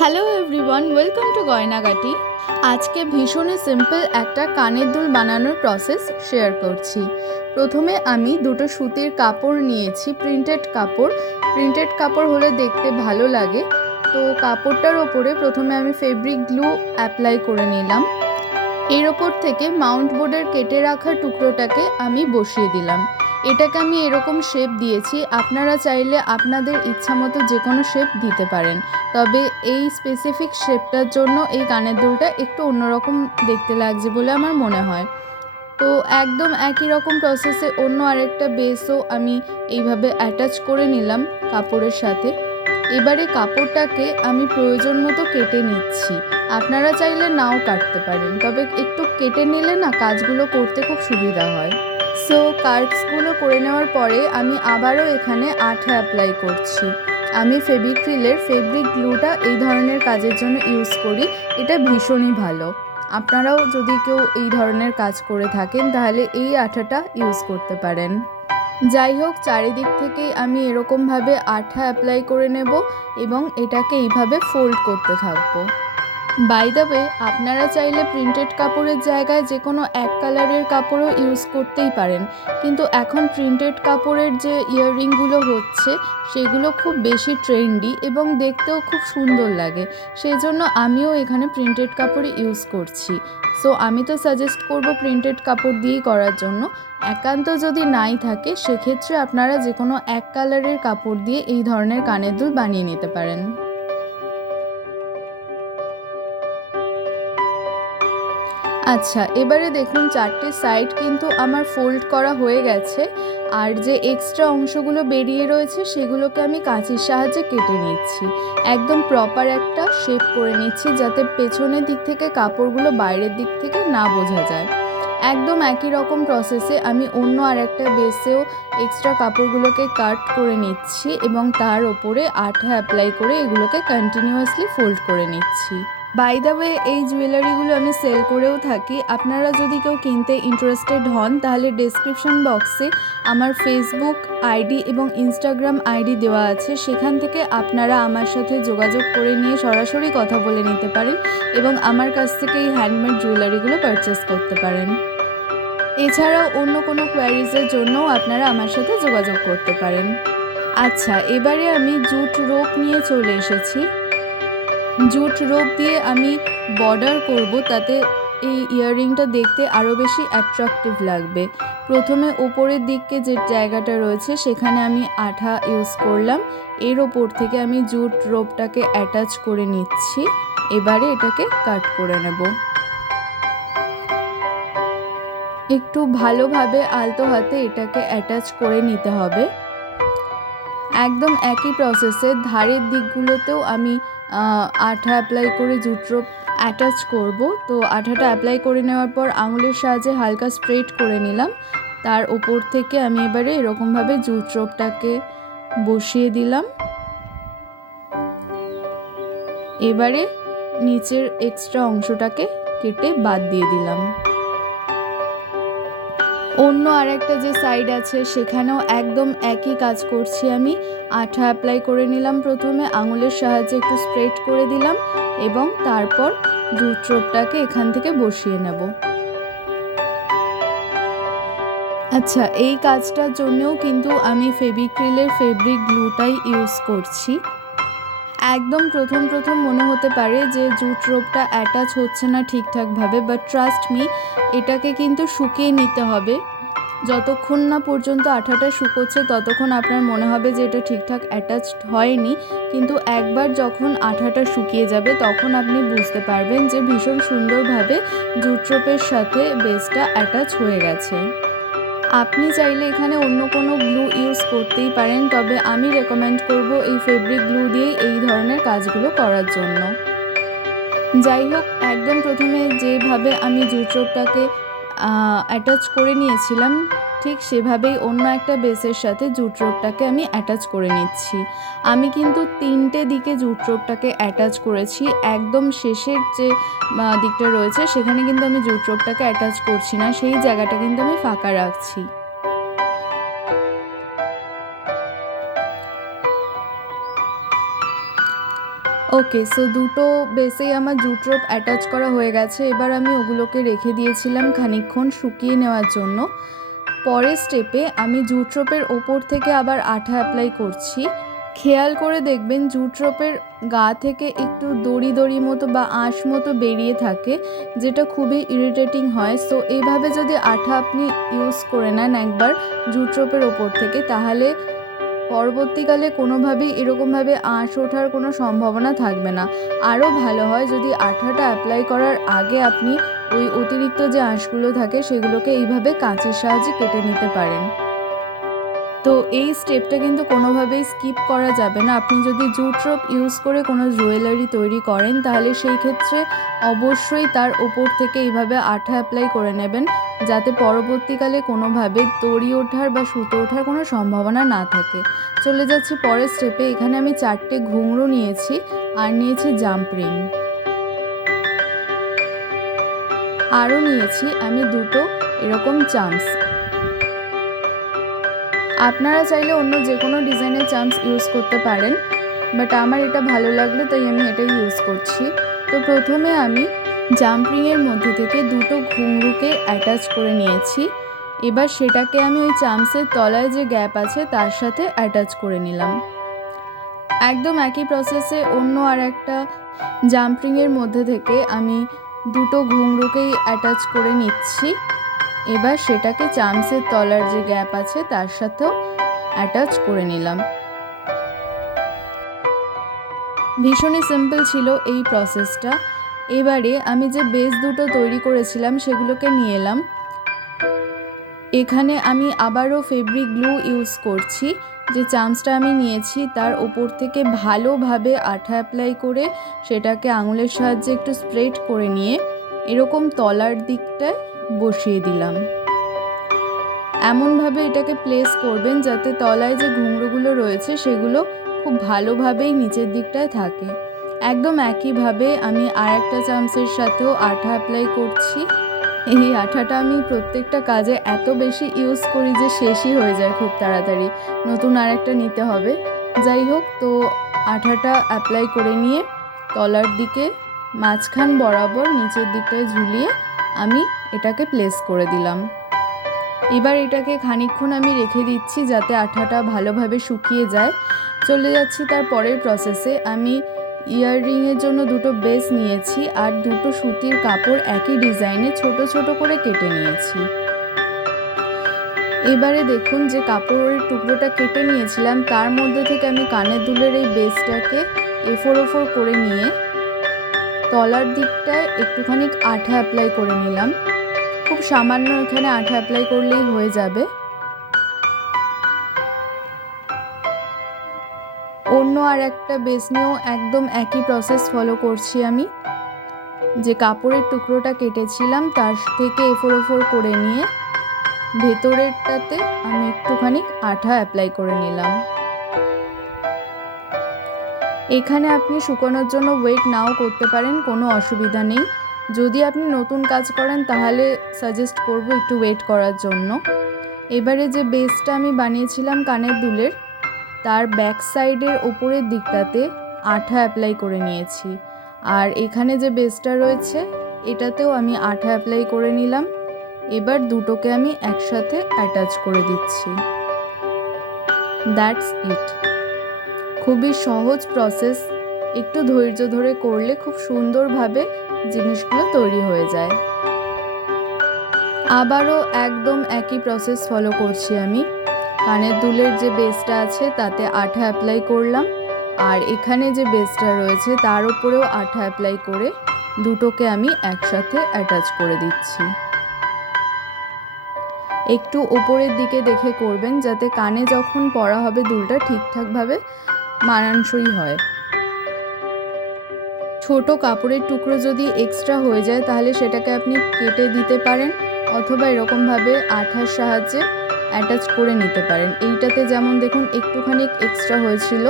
Hello everyone welcome to Goynagati আজকে ভীষণই simple একটা কানের দুল বানানোর প্রসেস শেয়ার করছি। প্রথমে আমি দুটো সুতির কাপড় নিয়েছি প্রিন্টেড কাপড়। প্রিন্টেড কাপড় হলে দেখতে ভালো লাগে। তো কাপড়টার ওপরে প্রথমে আমি ফেব্রিক গ্লু অ্যাপ্লাই করে নিলাম। এর ওপর থেকে মাউন্ট বোর্ডের কেটে রাখা টুকরোটাকে আমি বসিয়ে দিলাম। এটাকে আমি এরকম শেপ দিয়েছি, আপনারা চাইলে আপনাদের ইচ্ছা মতো যে কোনো শেপ দিতে পারেন। তবে এই স্পেসিফিক শেপটার জন্য এই কানের দুলটা একটু অন্যরকম দেখতে লাগছে বলে আমার মনে হয়। তো একদম একই রকম প্রসেসে অন্য আরেকটা বেসও আমি এইভাবে অ্যাটাচ করে নিলাম কাপড়ের সাথে। এবারে কাপড়টাকে আমি প্রয়োজন মতো কেটে নিচ্ছি। আপনারা চাইলে নাও কাটতে পারেন, তবে একটু কেটে নিলে না কাজগুলো করতে খুব সুবিধা হয়। সো কার্ডসগুলো করে নেওয়ার পরে আমি আবারও এখানে আঠা অ্যাপ্লাই করছি। আমি ফেবিক্রিলের ফেব্রিক গ্লুটা এই ধরনের কাজের জন্য ইউজ করি। এটা ভীষণই ভালো। আপনারাও যদি কেউ এই ধরনের কাজ করে থাকেন, তাহলে এই আঠাটা ইউজ করতে পারেন। যাই হোক, চারিদিক থেকে আমি এরকমভাবে আঠা অ্যাপ্লাই করে নেব এবং এটাকে এইভাবে ফোল্ড করতে থাকব। বাই দ্য ওয়ে আপনারা চাইলে প্রিন্টেড কাপড়ের জায়গায় যে কোনো এক কালারের কাপড়ও ইউজ করতেই পারেন। কিন্তু এখন প্রিন্টেড কাপড়ের যে ইয়াররিংগুলো হচ্ছে, সেগুলো খুব বেশি ট্রেন্ডি এবং দেখতেও খুব সুন্দর লাগে। সেই জন্য আমিও এখানে প্রিন্টেড কাপড়ই ইউজ করছি। সো আমি তো সাজেস্ট করব প্রিন্টেড কাপড় দিয়েই করার জন্য। একান্ত যদি নাই থাকে, সেক্ষেত্রে আপনারা যে কোনো এক কালারের কাপড় দিয়ে এই ধরনের কানের দুল বানিয়ে নিতে পারেন। আচ্ছা এবারে দেখুন চারটে সাইড কিন্তু আমার ফোল্ড করা হয়ে গেছে। আর যে এক্সট্রা অংশগুলো বেরিয়ে রয়েছে, সেগুলোকে আমি কাঁচির সাহায্যে কেটে নিচ্ছি। একদম প্রপার একটা শেপ করে নিচ্ছি, যাতে পেছনের দিক থেকে কাপড়গুলো বাইরের দিক থেকে না বোঝা যায়। একদম একই রকম প্রসেসে আমি অন্য আর একটা বেসেও এক্সট্রা কাপড়গুলোকে কাট করে নিচ্ছি এবং তার ওপরে আঠা অ্যাপ্লাই করে এগুলোকে কন্টিনিউয়াসলি ফোল্ড করে নিচ্ছি। বাই দ্য ওয়ে এই জুয়েলারিগুলো আমি সেল করেও থাকি। আপনারা যদি কেউ কিনতে ইন্টারেস্টেড হন, তাহলে ডেসক্রিপশন বক্সে আমার ফেসবুক আইডি এবং ইনস্টাগ্রাম আইডি দেওয়া আছে। সেখান থেকে আপনারা আমার সাথে যোগাযোগ করে নিয়ে সরাসরি কথা বলে নিতে পারেন এবং আমার কাছ থেকে এই হ্যান্ডমেড জুয়েলারিগুলো পারচেস করতে পারেন। এছাড়াও অন্য কোনো কোয়ারিজের জন্যও আপনারা আমার সাথে যোগাযোগ করতে পারেন। আচ্ছা এবারে আমি জুট রোপ নিয়ে চলে এসেছি। জুট রোপ দিয়ে আমি বর্ডার করব, তাতে এই ইয়াররিংটা দেখতে আরও বেশি অ্যাট্রাকটিভ লাগবে। প্রথমে ওপরের দিকে যে জায়গাটা রয়েছে, সেখানে আমি আঠা ইউজ করলাম। এর ওপর থেকে আমি জুট রোপটাকে অ্যাটাচ করে নিচ্ছি। এবারে এটাকে কাট করে নেব। একটু ভালোভাবে আলতো হাতে এটাকে অ্যাটাচ করে নিতে হবে। একদম একই প্রসেসে ধারের দিকগুলোতেও আমি আঠা অ্যাপ্লাই করে জুট্রোপ অ্যাটাচ করব। তো আঠাটা অ্যাপ্লাই করে নেওয়ার পর আঙুলের সাহায্যে হালকা স্প্রেড করে নিলাম। তার ওপর থেকে আমি এবারে এরকমভাবে জুট্রোপটাকে বসিয়ে দিলাম। এবারে নিচের এক্সট্রা অংশটাকে কেটে বাদ দিয়ে দিলাম। অন্য আরেকটা যে সাইড আছে, সেখানেও একদম একই কাজ করছি আমি। আঠা অ্যাপ্লাই করে নিলাম প্রথমে, আঙুলের সাহায্যে একটু স্প্রেড করে দিলাম এবং তারপর জুট রোপটাকে এখান থেকে বসিয়ে নেব। আচ্ছা এই কাজটার জন্যও কিন্তু আমি ফেবিক্রিলের ফেব্রিক গ্লুটাই ইউজ করছি। একদম প্রথম প্রথম মনে হতে পারে যে জুট রোপটা অ্যাটাচ হচ্ছে না ঠিকঠাকভাবে বাট ট্রাস্ট মি এটাকে কিন্তু শুকিয়ে নিতে হবে। যতক্ষণ না পর্যন্ত আঠাটা শুকোচ্ছে, ততক্ষণ আপনার মনে হবে যে এটা ঠিকঠাক অ্যাটাচড হয়নি। কিন্তু একবার যখন আঠাটা শুকিয়ে যাবে, তখন আপনি বুঝতে পারবেন যে ভীষণ সুন্দরভাবে জুট্রোপের সাথে বেসটা অ্যাটাচ হয়ে গেছে। আপনি চাইলে এখানে অন্য কোনো গ্লু ইউজ করতেই পারেন, তবে আমি রেকমেন্ড করব এই ফেব্রিক গ্লু দিয়ে এই ধরনের কাজগুলো করার জন্য। যাই হোক, একদম প্রথমে যেভাবে আমি জুচোকটাকে অ্যাটাচ করে নিয়েছিলাম ঠিক সেভাবেই অন্য একটা বেসের সাথে জুট রোপটাকে আমি অ্যাটাচ করে নিচ্ছি। আমি কিন্তু তিনটে দিকে জুট রোপটাকে অ্যাটাচ করেছি। একদম শেষের যে দিকটা রয়েছে, সেখানে কিন্তু আমি জুট রোপটাকে অ্যাটাচ করছি না। সেই জায়গাটা কিন্তু আমি ফাঁকা রাখছি। ওকে, সো দুটো বেসেই আমার জুট রোপ অ্যাটাচ করা হয়ে গেছে। এবার আমি ওগুলোকে রেখে দিয়েছিলাম খানিকক্ষণ শুকিয়ে নেওয়ার জন্য। পরের স্টেপে আমি জুট রোপের ওপর থেকে আবার আঠা অ্যাপ্লাই করছি। খেয়াল করে দেখবেন জুট রোপের গা থেকে একটু দড়ি দড়ি মতো বা আঁশ মতো বেরিয়ে থাকে, যেটা খুবই ইরিটেটিং হয়। সো এইভাবে যদি আঠা আপনি ইউজ করে নেন একবার জুট রোপের ওপর থেকে, তাহলে পরবর্তীকালে কোনোভাবেই এরকমভাবে আঁশ ওঠার কোনো সম্ভাবনা থাকবে না। আরও ভালো হয় যদি আঠাটা অ্যাপ্লাই করার আগে আপনি ওই অতিরিক্ত যে আঁশগুলো থাকে সেগুলোকে এইভাবে কাঁচের সাহায্যে কেটে নিতে পারেন। তো এই স্টেপটা কিন্তু কোনোভাবেই স্কিপ করা যাবে না। আপনি যদি জুট রোপ ইউজ করে কোনো জুয়েলারি তৈরি করেন, তাহলে সেই ক্ষেত্রে অবশ্যই তার ওপর থেকে এইভাবে আঠা অ্যাপ্লাই করে নেবেন, যাতে পরবর্তীকালে কোনোভাবে দড়ি ওঠার বা সুতো ওঠার কোনো সম্ভাবনা না থাকে। চলে যাচ্ছি পরের স্টেপে। এখানে আমি চারটে ঘুঙরু নিয়েছি, আর নিয়েছি জাম্প রিং। আরও নিয়েছি, আমি দুটো, এরকম চামস আপনারা চাইলে অন্য যে কোনো ডিজাইনের চামস ইউজ করতে পারেন, বাট আমার এটা ভালো লাগল, তাই আমি এটাই ইউজ করছি। তো প্রথমে আমি জাম্পিংয়ের মধ্যে থেকে দুটো ঘুঙরুকে অ্যাটাচ করে নিয়েছি। এবার সেটাকে আমি ওই চামসের তলায় যে গ্যাপ আছে, তার সাথে অ্যাটাচ করে নিলাম। একদম একই প্রসেসে অন্য আর একটা জাম্পিংয়ের মধ্যে থেকে আমি দুটো ঘুংরুকেই অ্যাটাচ করে নিচ্ছি। এবার সেটাকে চামচের তলার যে গ্যাপ আছে, তার সাথেও অ্যাটাচ করে নিলাম। ভীষণই সিম্পল ছিল এই প্রসেসটা এবারে আমি যে বেস দুটো তৈরি করেছিলাম, সেগুলোকে নিয়ে এলাম। এখানে আমি আবারও ফেব্রিক গ্লু ইউজ করছি। যে চামচটা আমি নিয়েছি, তার ওপর থেকে ভালোভাবে আঠা অ্যাপ্লাই করে সেটাকে আঙুলের সাহায্যে একটু স্প্রেড করে নিয়ে এরকম তলার দিকটায় বসিয়ে দিলাম। এমনভাবে এটাকে প্লেস করবেন যাতে তলায় যে ঘুঙরুগুলো রয়েছে, সেগুলো খুব ভালোভাবেই নিচের দিকটায় থাকে। একদম একইভাবে আমি আর একটা চামচের সাথেও আঠা অ্যাপ্লাই করছি। এই আঠাটা আমি প্রত্যেকটা কাজে এত বেশি ইউজ করি যে শেষই হয়ে যায় খুব তাড়াতাড়ি। নতুন আর একটা নিতে হবে। যাই হোক, তো আঠাটা অ্যাপ্লাই করে নিয়ে তলার দিকে মাঝখান বরাবর নিচের দিকটায় ঝুলিয়ে আমি এটাকে প্লেস করে দিলাম। এবার এটাকে খানিকক্ষণ আমি রেখে দিচ্ছি যাতে আঠাটা ভালোভাবে শুকিয়ে যায়। চলে যাচ্ছি তার পরের প্রসেসে আমি ইয়াররিংয়ের জন্য দুটো বেস নিয়েছি আর দুটো সুতির কাপড় একই ডিজাইনে ছোট ছোট করে কেটে নিয়েছি। এবারে দেখুন যে কাপড়ের টুকরোটা কেটে নিয়েছিলাম, তার মধ্যে থেকে আমি কানের দুলের এই বেসটাকে এফোর ওফোর করে নিয়ে তলার দিকটায় একটুখানি আঠা অ্যাপ্লাই করে নিলাম। খুব সামান্য এখানে আঠা অ্যাপ্লাই করলেই হয়ে যাবে। অন্য আর একটা বেস নিয়েও একদম একই প্রসেস ফলো করছি আমি। যে কাপড়ের টুকরোটা কেটেছিলাম, তার থেকে এফোর ওফোর করে নিয়ে ভেতরেরটাতে আমি একটুখানি আঠা অ্যাপ্লাই করে নিলাম। এখানে আপনি শুকানোর জন্য ওয়েট নাও করতে পারেন, কোনো অসুবিধা নেই। যদি আপনি নতুন কাজ করেন, তাহলে সাজেস্ট করব একটু ওয়েট করার জন্য। এবারে যে বেসটা আমি বানিয়েছিলাম কানের দুলের তার ব্যাক সাইডের ওপরের দিকটাতে আঠা অ্যাপ্লাই করে নিয়েছি। আর এখানে যে বেসটা রয়েছে, এটাতেও আমি আঠা অ্যাপ্লাই করে নিলাম। এবার দুটোকে আমি একসাথে অ্যাটাচ করে দিচ্ছি। দ্যাটস ইট খুবই সহজ প্রসেস একটু ধৈর্য ধরে করলে খুব সুন্দরভাবে জিনিসগুলো তৈরি হয়ে যায়। আবারও একদম একই প্রসেস ফলো করছি আমি। কানের দুলের যে বেসটা আছে, তাতে আঠা অ্যাপ্লাই করলাম। আর এখানে যে বেসটা রয়েছে, তার উপরেও আঠা অ্যাপ্লাই করে দুটোকে আমি একসাথে অ্যাটাচ করে দিচ্ছি। একটু ওপরের দিকে দেখে করবেন, যাতে কানে যখন পরা হবে, দুলটা ঠিকঠাকভাবে মানানসই হয়। ছোট কাপড়ের টুকরো যদি এক্সট্রা হয়ে যায়, তাহলে সেটাকে আপনি কেটে দিতে পারেন, অথবা এরকমভাবে আঠার সাহায্যে অ্যাটাচ করে নিতে পারেন। এইটাতে যেমন দেখুন, একটুখানি এক্সট্রা হয়েছিল,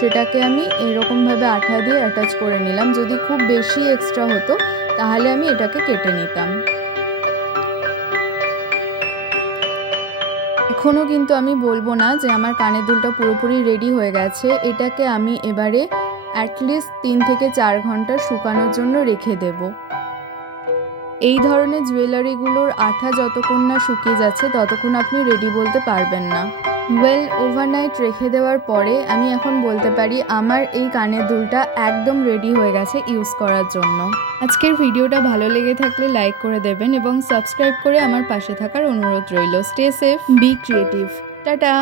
সেটাকে আমি এরকমভাবে আঠা দিয়ে অ্যাটাচ করে নিলাম। যদি খুব বেশি এক্সট্রা হতো, তাহলে আমি এটাকে কেটে নিতাম। এখনও কিন্তু আমি বলব না যে আমার কানের দুলটা পুরোপুরি রেডি হয়ে গেছে। এটাকে আমি এবারে অ্যাটলিস্ট তিন থেকে চার ঘণ্টা শুকানোর জন্য রেখে দেব। এই ধরনের জুয়েলারিগুলোর আঠা যতক্ষণ না শুকিয়ে যাচ্ছে, ততক্ষণ আপনি রেডি বলতে পারবেন না। ওয়েল ওভারনাইট রেখে দেওয়ার পরে আমি এখন বলতে পারি আমার এই কানের দুলটা একদম রেডি হয়ে গেছে ইউজ করার জন্য। আজকের ভিডিওটা ভালো লেগে থাকলে লাইক করে দেবেন এবং সাবস্ক্রাইব করে আমার পাশে থাকার অনুরোধ রইল। Stay safe be creative tata!